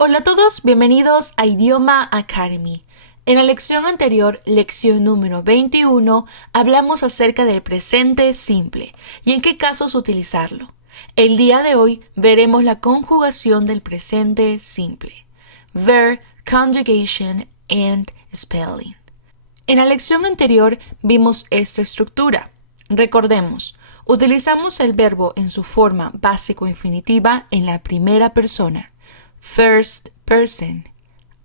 Hola a todos, bienvenidos a Idioma Academy. En la lección anterior, lección número 21, hablamos acerca del presente simple y en qué casos utilizarlo. El día de hoy veremos la conjugación del presente simple. Verb, conjugation and spelling. En la lección anterior vimos esta estructura. Recordemos, utilizamos el verbo en su forma básico-infinitiva en la primera persona. First person,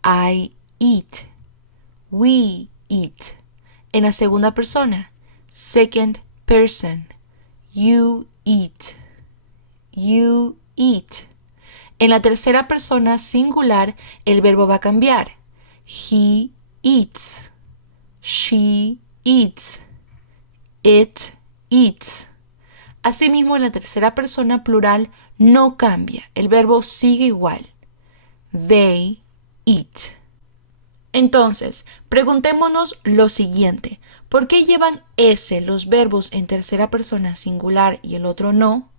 I eat, we eat. En la segunda persona, second person, you eat, you eat. En la tercera persona singular, el verbo va a cambiar. He eats, she eats, it eats. Asimismo, en la tercera persona plural no cambia, el verbo sigue igual. They eat. Entonces, preguntémonos lo siguiente. ¿Por qué llevan S los verbos en tercera persona singular y el otro no?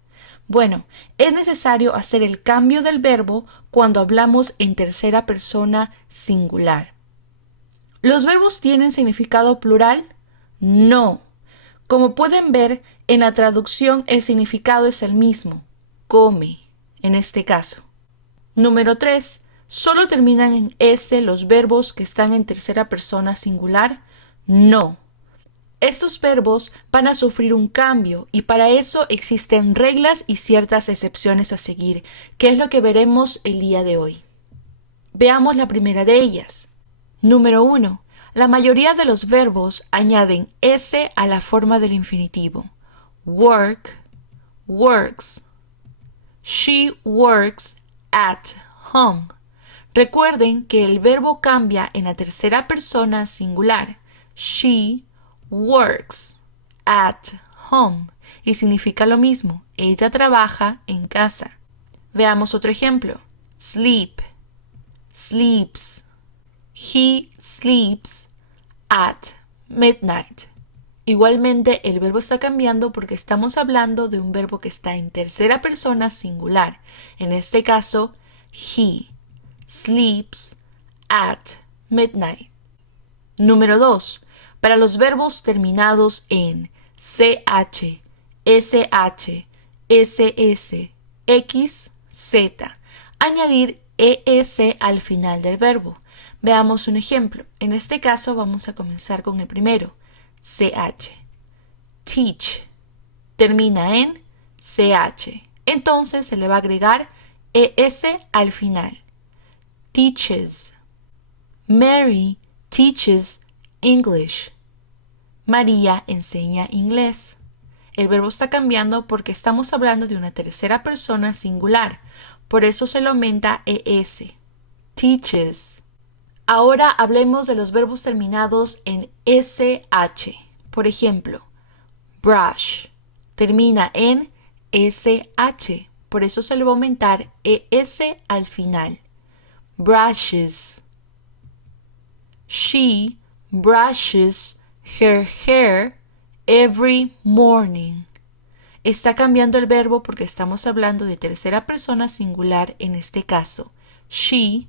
Bueno, es necesario hacer el cambio del verbo cuando hablamos en tercera persona singular. ¿Los verbos tienen significado plural? No. Como pueden ver, en la traducción el significado es el mismo. Come, en este caso. Número 3. ¿Solo terminan en S los verbos que están en tercera persona singular? No. Estos verbos van a sufrir un cambio y para eso existen reglas y ciertas excepciones a seguir, que es lo que veremos el día de hoy. Veamos la primera de ellas. Número 1. La mayoría de los verbos añaden S a la forma del infinitivo. Work, works. She works at home. Recuerden que el verbo cambia en la tercera persona singular. She works at home y significa lo mismo. Ella trabaja en casa. Veamos otro ejemplo. Sleep, sleeps. He sleeps at midnight. Igualmente, el verbo está cambiando porque estamos hablando de un verbo que está en tercera persona singular. En este caso, he sleeps at midnight. Número 2. Para los verbos terminados en CH, SH, SS, X, Z, añadir ES al final del verbo. Veamos un ejemplo. En este caso vamos a comenzar con el primero, CH. Teach termina en CH. Entonces se le va a agregar ES al final. Teaches. Mary teaches English. María enseña inglés. El verbo está cambiando porque estamos hablando de una tercera persona singular. Por eso se le aumenta ES. Teaches. Ahora hablemos de los verbos terminados en SH. Por ejemplo, brush termina en SH. Por eso se le va a aumentar ES al final. Brushes. She brushes her hair every morning. Está cambiando el verbo porque estamos hablando de tercera persona singular en este caso. She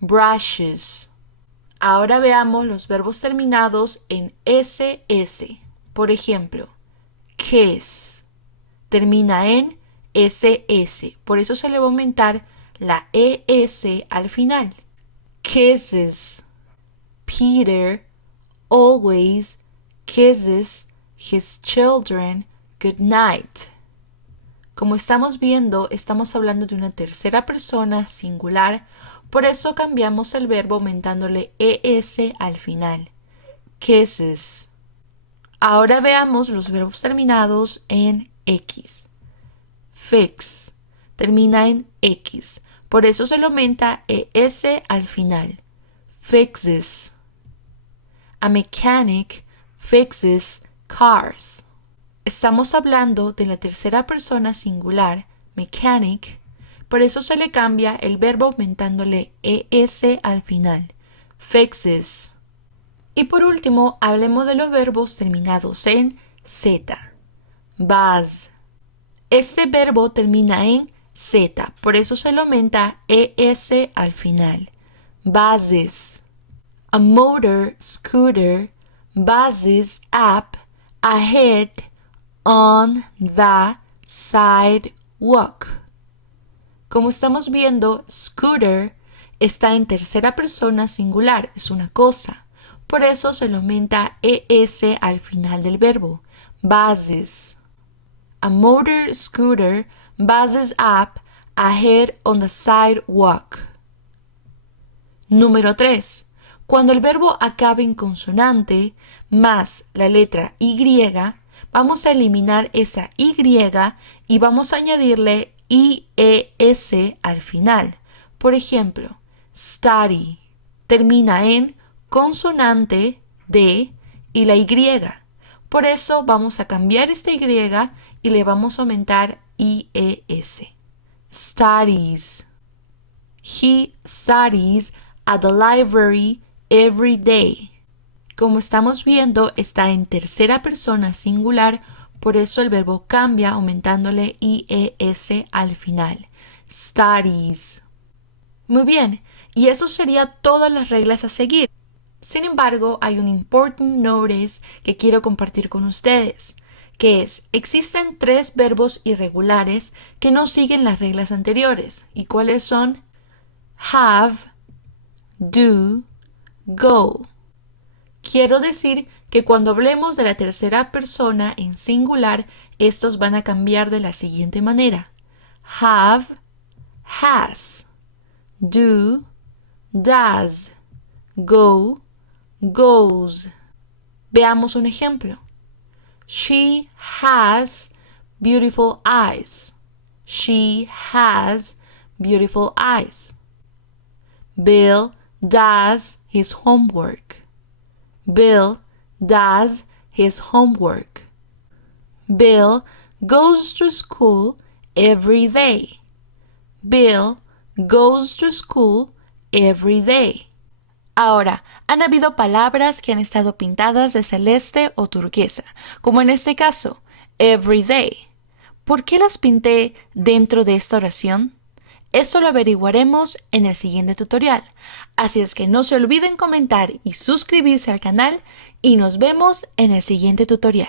brushes. Ahora veamos los verbos terminados en SS. Por ejemplo, kiss termina en SS. Por eso se le va a aumentar la ES al final. Kisses. Peter always kisses his children good night. Como estamos viendo, estamos hablando de una tercera persona singular, por eso cambiamos el verbo aumentándole ES al final. Kisses. Ahora veamos los verbos terminados en X. Fix termina en X, por eso se le aumenta ES al final. Fixes. A mechanic fixes cars. Estamos hablando de la tercera persona singular, mechanic, por eso se le cambia el verbo aumentándole ES al final. Fixes. Y por último, hablemos de los verbos terminados en Z. Buzz. Este verbo termina en Z, por eso se lo aumenta ES al final. Buses. A motor scooter buzzes up ahead on the sidewalk. Como estamos viendo, scooter está en tercera persona singular, es una cosa. Por eso se le aumenta ES al final del verbo. Buzzes. A motor scooter buzzes up ahead on the sidewalk. Número 3. Cuando el verbo acabe en consonante más la letra Y, vamos a eliminar esa Y y vamos a añadirle IES al final. Por ejemplo, study termina en consonante D y la Y. Por eso vamos a cambiar esta Y y le vamos a aumentar IES. Studies. He studies at the library every day. Como estamos viendo, está en tercera persona singular, por eso el verbo cambia aumentándole IES al final. Studies. Muy bien, y eso sería todas las reglas a seguir. Sin embargo, hay un important notice que quiero compartir con ustedes, que es, existen 3 verbos irregulares que no siguen las reglas anteriores. ¿Y cuáles son? Have, do, go. Quiero decir que cuando hablemos de la tercera persona en singular, estos van a cambiar de la siguiente manera. Have, has. Do, does. Go, goes. Veamos un ejemplo. She has beautiful eyes. She has beautiful eyes. Bill does his homework. Bill does his homework. Bill goes to school every day. Bill goes to school every day. Ahora, han habido palabras que han estado pintadas de celeste o turquesa, como en este caso, every day. ¿Por qué las pinté dentro de esta oración? Eso lo averiguaremos en el siguiente tutorial, así es que no se olviden comentar y suscribirse al canal y nos vemos en el siguiente tutorial.